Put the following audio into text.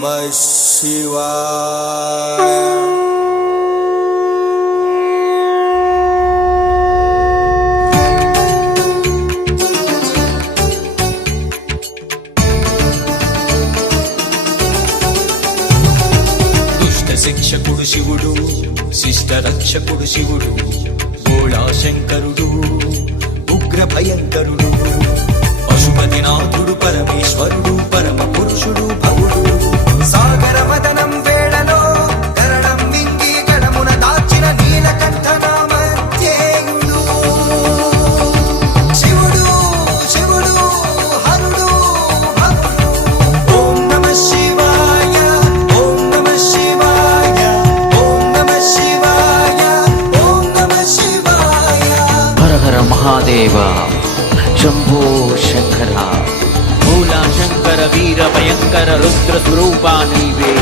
नमः शिवाय। శిక్షకుడు శివుడు, శిష్ట రక్షకుడు శివుడు, భోళా శంకరుడు, ఉగ్ర భయంకరుడు, పశుపతినాథుడు, పరమేశ్వరుడు, పరమ పురుషుడు భవుడు, సాగర వదనం వేళలో కరణం మింగి గణమున దాచిన నీలకంఠ నామధ్యేయుడు. శివుడు శివుడు హరుడు భవుడు. ఓం నమః శివాయ, ఓం నమః శివాయ, ఓం నమః శివాయ, ఓం నమః శివాయ. హర హర మహాదేవ, శంభో శంకర, భోళా శంకర, వీర భయంకర, రుద్ర స్వరూపా నీవే.